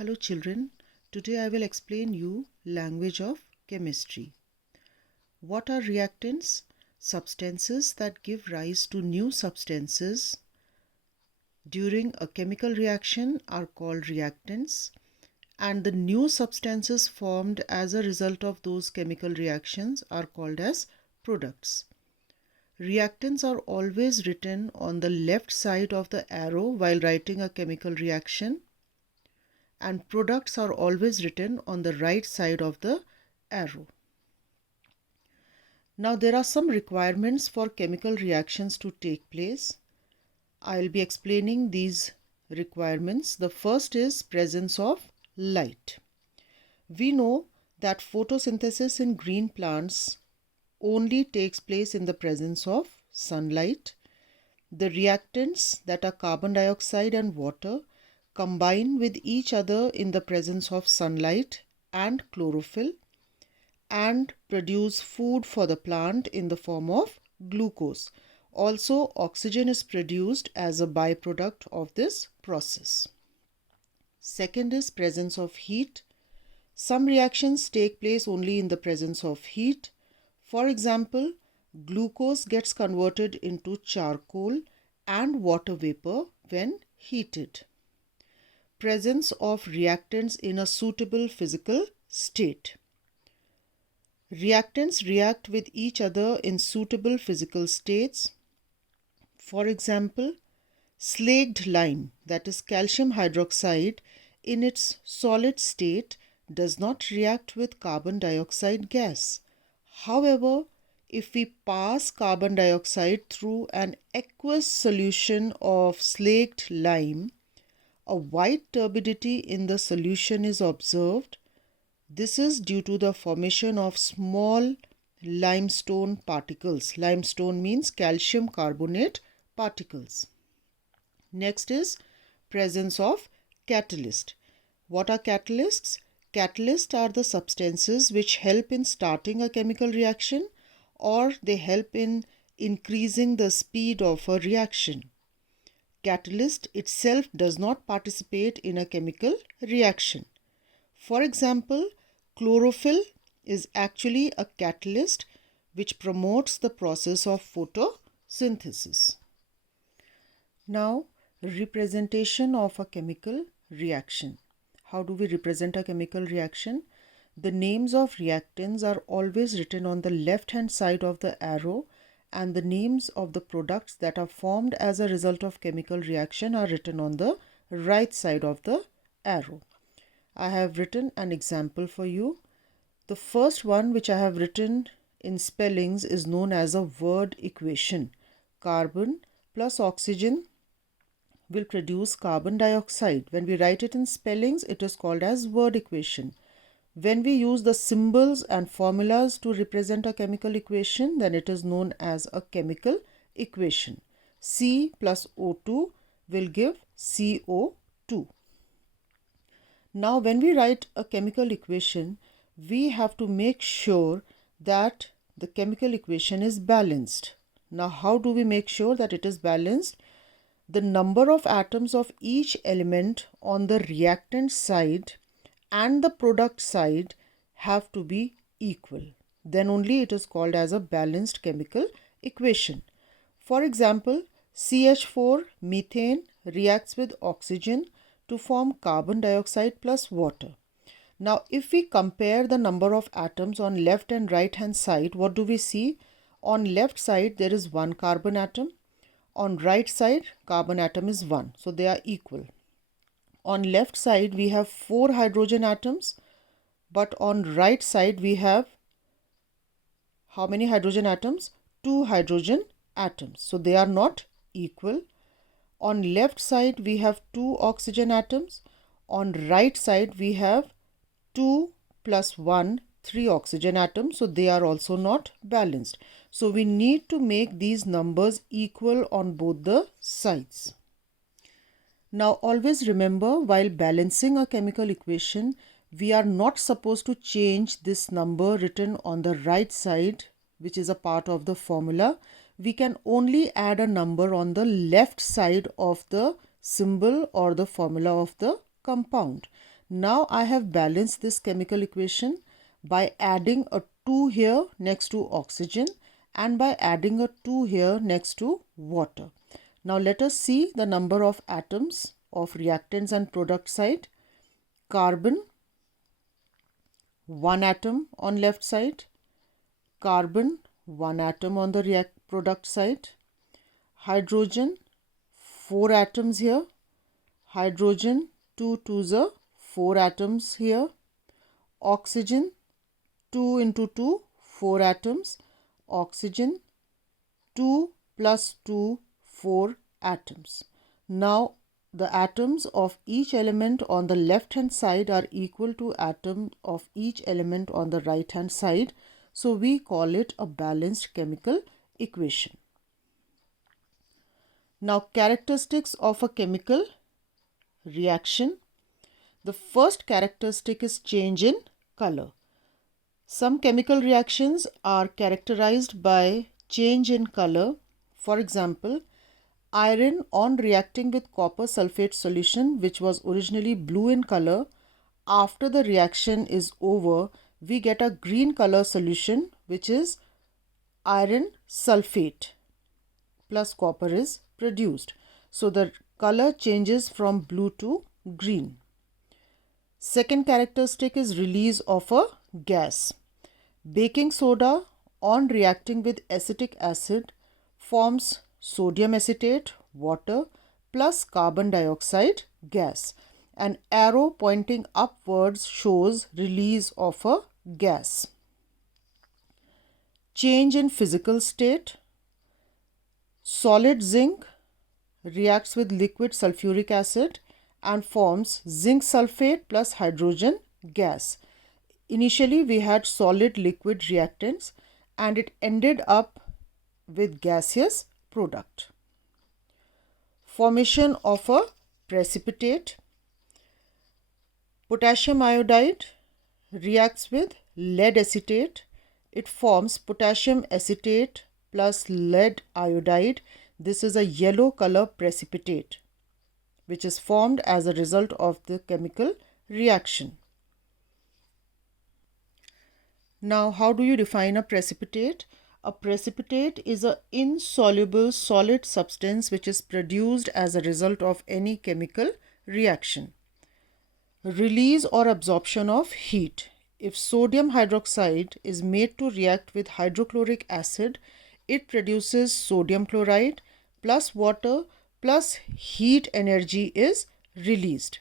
Hello children, today I will explain you language of chemistry. What are reactants? Substances that give rise to new substances during a chemical reaction are called reactants, and the new substances formed as a result of those chemical reactions are called as products. Reactants are always written on the left side of the arrow while writing a chemical reaction, and products are always written on the right side of the arrow. Now there are some requirements for chemical reactions to take place. I'll be explaining these requirements. The first is presence of light. We know that photosynthesis in green plants only takes place in the presence of sunlight. The reactants, that are carbon dioxide and water, combine with each other in the presence of sunlight and chlorophyll and produce food for the plant in the form of glucose. Also, oxygen is produced as a byproduct of this process. Second is presence of heat. Some reactions take place only in the presence of heat. For example, glucose gets converted into charcoal and water vapor when heated. Presence of reactants in a suitable physical state. Reactants react with each other in suitable physical states. For example, slaked lime, that is calcium hydroxide, in its solid state does not react with carbon dioxide gas. However, if we pass carbon dioxide through an aqueous solution of slaked lime, a white turbidity in the solution is observed. This is due to the formation of small limestone particles. Limestone means calcium carbonate particles. Next is presence of catalyst. What are catalysts? Catalysts are the substances which help in starting a chemical reaction, or they help in increasing the speed of a reaction. Catalyst itself does not participate in a chemical reaction. For example, chlorophyll is actually a catalyst which promotes the process of photosynthesis. Now, representation of a chemical reaction. How do we represent a chemical reaction? The names of reactants are always written on the left hand side of the arrow, and the names of the products that are formed as a result of chemical reaction are written on the right side of the arrow. I have written an example for you. The first one which I have written in spellings is known as a word equation. Carbon plus oxygen will produce carbon dioxide. When we write it in spellings, it is called as word equation. When we use the symbols and formulas to represent a chemical equation, then it is known as a chemical equation. C plus O2 will give CO2. Now, when we write a chemical equation, we have to make sure that the chemical equation is balanced. Now, how do we make sure that it is balanced? The number of atoms of each element on the reactant side and the product side have to be equal. Then only it is called as a balanced chemical equation. For example, CH4 methane reacts with oxygen to form carbon dioxide plus water. Now, if we compare the number of atoms on left and right hand side, what do we see? On left side, there is one carbon atom. On right side, carbon atom is 1. So, they are equal. On left side, we have 4 hydrogen atoms. But on right side, we have how many hydrogen atoms? 2 hydrogen atoms. So, they are not equal. On left side, we have 2 oxygen atoms. On right side, we have 2 plus 1, 3 oxygen atoms. So, they are also not balanced. So, we need to make these numbers equal on both the sides. Now, always remember, while balancing a chemical equation, we are not supposed to change this number written on the right side, which is a part of the formula. We can only add a number on the left side of the symbol or the formula of the compound. Now I have balanced this chemical equation by adding a 2 here next to oxygen and by adding a 2 here next to water. Now let us see the number of atoms of reactants and product side. Carbon, 1 atom on left side. Carbon, 1 atom on the product side. Hydrogen, 4 atoms here. Hydrogen, 2 twos are 4 atoms here. Oxygen, 2 into 2, 4 atoms. Oxygen, 2 plus 2, 4 atoms. Now the atoms of each element on the left hand side are equal to atoms of each element on the right hand side. So we call it a balanced chemical equation. Now characteristics of a chemical reaction. The first characteristic is change in color. Some chemical reactions are characterized by change in color. For example, iron on reacting with copper sulfate solution, which was originally blue in color, after the reaction is over, we get a green color solution, which is iron sulfate plus copper is produced. So the color changes from blue to green. Second characteristic is release of a gas. Baking soda on reacting with acetic acid forms sodium acetate, water plus carbon dioxide gas. An arrow pointing upwards shows release of a gas. Change in physical state. Solid zinc reacts with liquid sulfuric acid and forms zinc sulfate plus hydrogen gas. Initially we had solid liquid reactants and it ended up with gaseous product. Formation of a precipitate. Potassium iodide reacts with lead acetate. It forms potassium acetate plus lead iodide. This is a yellow color precipitate which is formed as a result of the chemical reaction. Now, how do you define a precipitate? A precipitate is an insoluble solid substance which is produced as a result of any chemical reaction. Release or absorption of heat. If sodium hydroxide is made to react with hydrochloric acid, it produces sodium chloride plus water plus heat energy is released.